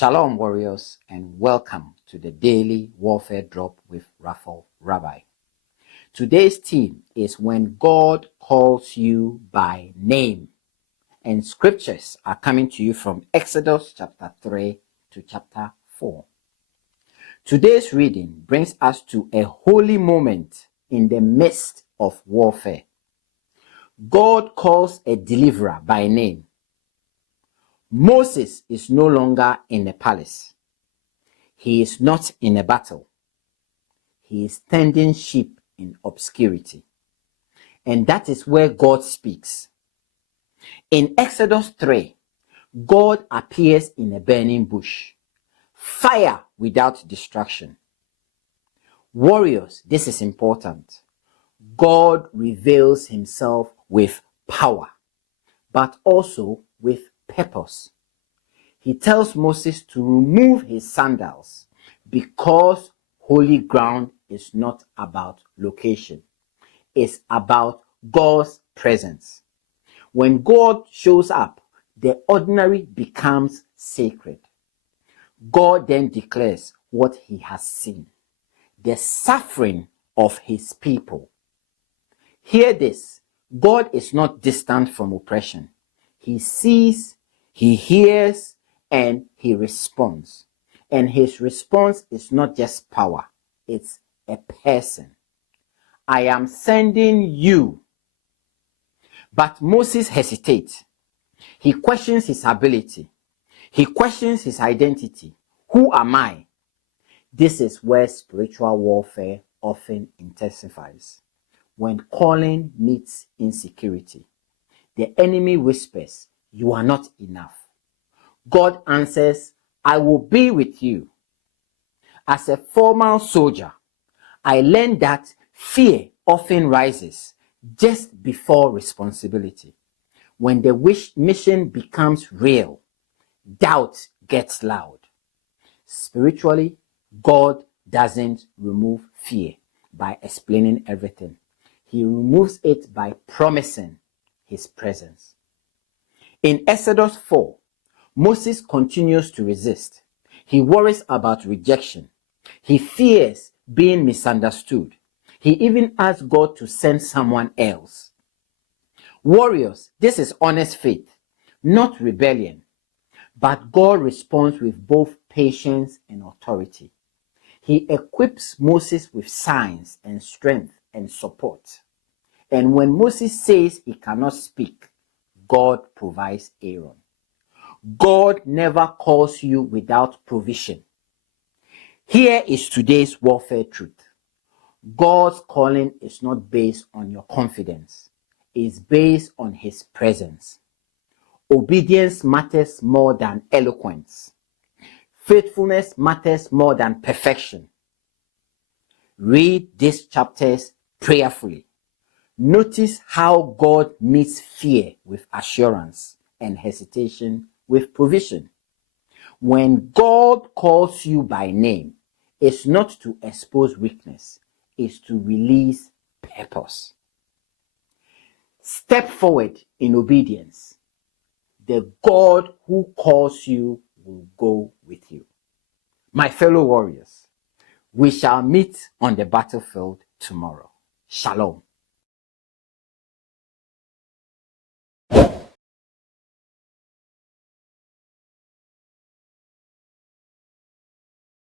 Shalom, warriors, and welcome to the Daily Warfare Drop with Raphael Rabbi. Today's theme is when God calls you by name, and scriptures are coming to you from Exodus chapter 3 to chapter 4. Today's reading brings us to a holy moment in the midst of warfare. God calls a deliverer by name. Moses is no longer in a palace. He is not in a battle. He is tending sheep in obscurity. And that is where God speaks. In Exodus 3, God appears in a burning bush. Fire without destruction. Warriors, this is important. God reveals himself with power, but also with purpose. He tells Moses to remove his sandals because holy ground is not about location. It's about God's presence. When God shows up, the ordinary becomes sacred. God then declares what he has seen, the suffering of his people. Hear this, God is not distant from oppression. He sees, he hears, and he responds. And his response is not just power, it's a person. I am sending you. But Moses hesitates. He questions his ability. He questions his identity. Who am I? This is where spiritual warfare often intensifies. When calling meets insecurity, the enemy whispers, "You are not enough." God answers, "I will be with you." As a former soldier, I learned that fear often rises just before responsibility. When the mission becomes real, doubt gets loud. Spiritually, God doesn't remove fear by explaining everything. He removes it by promising his presence. In Exodus 4, Moses continues to resist. He worries about rejection. He fears being misunderstood. He even asks God to send someone else. Warriors, this is honest faith, not rebellion. But God responds with both patience and authority. He equips Moses with signs and strength and support. And when Moses says he cannot speak, God provides Aaron. God never calls you without provision. Here is today's warfare truth. God's calling is not based on your confidence. It's based on his presence. Obedience matters more than eloquence. Faithfulness matters more than perfection. Read these chapters prayerfully. Notice how God meets fear with assurance and hesitation with provision. When God calls you by name, it's not to expose weakness, it's to release purpose. Step forward in obedience. The God who calls you will go with you. My fellow warriors, we shall meet on the battlefield tomorrow. Shalom.